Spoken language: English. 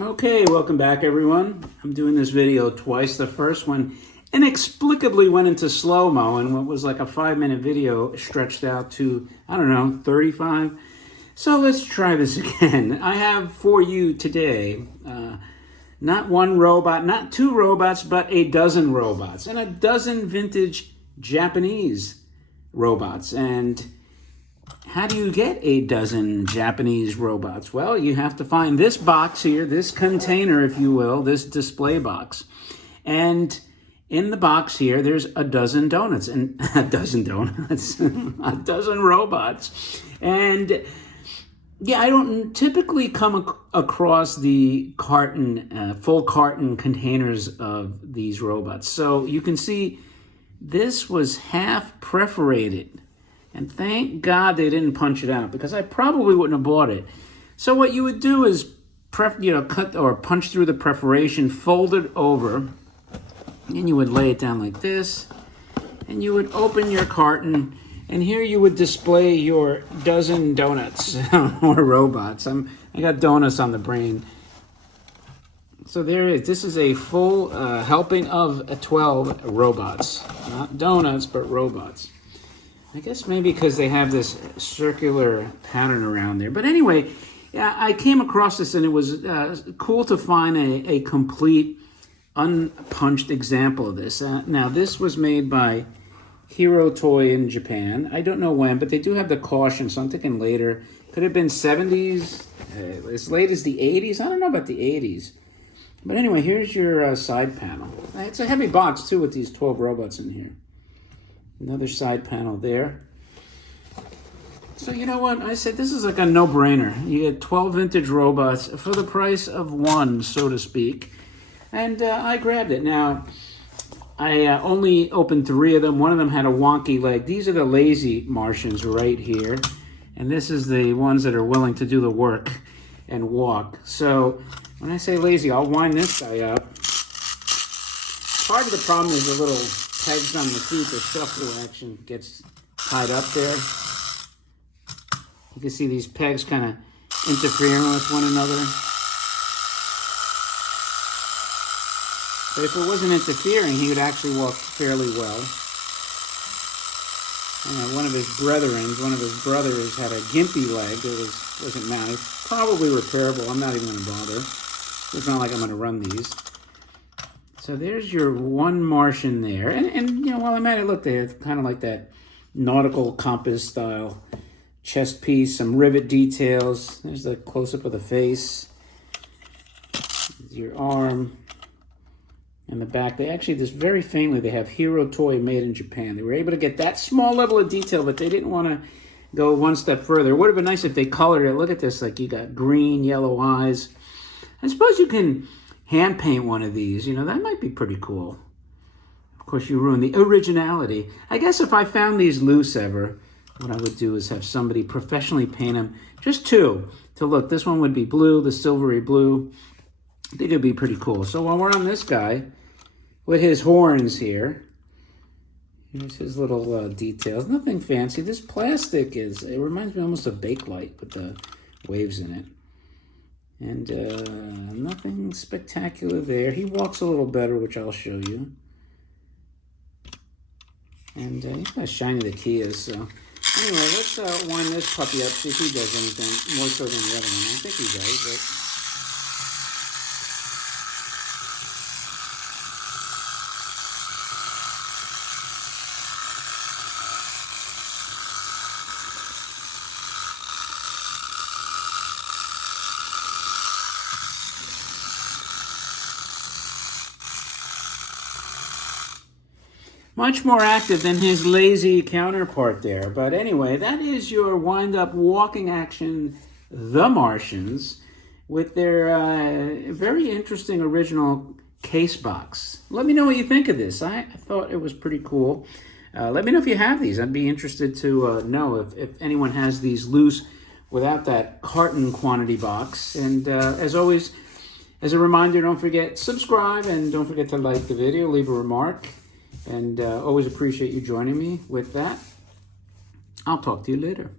Okay, welcome back everyone. I'm doing this video twice. The first one inexplicably went into slow-mo, and what was like a 5-minute video stretched out to, I don't know, 35. So let's try this again. I have for you today, not one robot, not two robots, but a dozen robots, and a dozen vintage Japanese robots. And how do you get a dozen Japanese robots? Well, you have to find this box here, this container, if you will, this display box. And in the box here, there's a dozen donuts, and a dozen robots. And yeah, I don't typically come across the carton, full carton containers of these robots. So you can see this was half perforated. And thank God they didn't punch it out, because I probably wouldn't have bought it. So what you would do is cut or punch through the perforation, fold it over, and you would lay it down like this, and you would open your carton, and here you would display your dozen donuts or robots. I got donuts on the brain. So there it is. This is a full helping of 12 robots. Not donuts, but robots. I guess maybe because they have this circular pattern around there. But anyway, yeah, I came across this, and it was cool to find a complete unpunched example of this. Now, this was made by Hero Toy in Japan. I don't know when, but they do have the caution, so I'm thinking later. Could have been 70s, as late as the 80s. I don't know about the 80s. But anyway, here's your side panel. It's a heavy box, too, with these 12 robots in here. Another side panel there. So you know what? I said this is like a no-brainer. You get 12 vintage robots for the price of one, so to speak. And I grabbed it. Now, I only opened 3 of them. One of them had a wonky leg. These are the lazy Martians right here. And this is the ones that are willing to do the work and walk. So when I say lazy, I'll wind this guy up. Part of the problem is the little pegs on the feet, the shuffle action gets tied up there. You can see these pegs kind of interfering with one another. But if it wasn't interfering, he would actually walk fairly well. One of his brothers had a gimpy leg that wasn't mounted. Probably repairable. I'm not even going to bother. It's not like I'm going to run these. So there's your one Martian there. And you know, while I'm at it, look, they have kind of like that nautical compass style chest piece, some rivet details. There's the close-up of the face. There's your arm and the back. They actually, this very faintly, they have Hero Toy made in Japan. They were able to get that small level of detail, but they didn't want to go one step further. It would have been nice if they colored it. Look at this, like you got green, yellow eyes. I suppose you can hand paint one of these, you know, that might be pretty cool. Of course, you ruin the originality. I guess if I found these loose ever, what I would do is have somebody professionally paint them. Just 2 to look. This one would be blue, the silvery blue. I think it'd be pretty cool. So while we're on this guy, with his horns here, here's his little details. Nothing fancy. This plastic it reminds me almost of Bakelite with the waves in it. And nothing spectacular there. He walks a little better, which I'll show you. And he's got shiny the key is. So anyway, let's wind this puppy up, see if he does anything more so than the other one. I think he does, but much more active than his lazy counterpart there. But anyway, that is your wind-up walking action, The Martians, with their very interesting original case box. Let me know what you think of this. I thought it was pretty cool. Let me know if you have these. I'd be interested to know if anyone has these loose without that carton quantity box. And as always, as a reminder, don't forget, subscribe, and don't forget to like the video, leave a remark. And always appreciate you joining me with that. I'll talk to you later.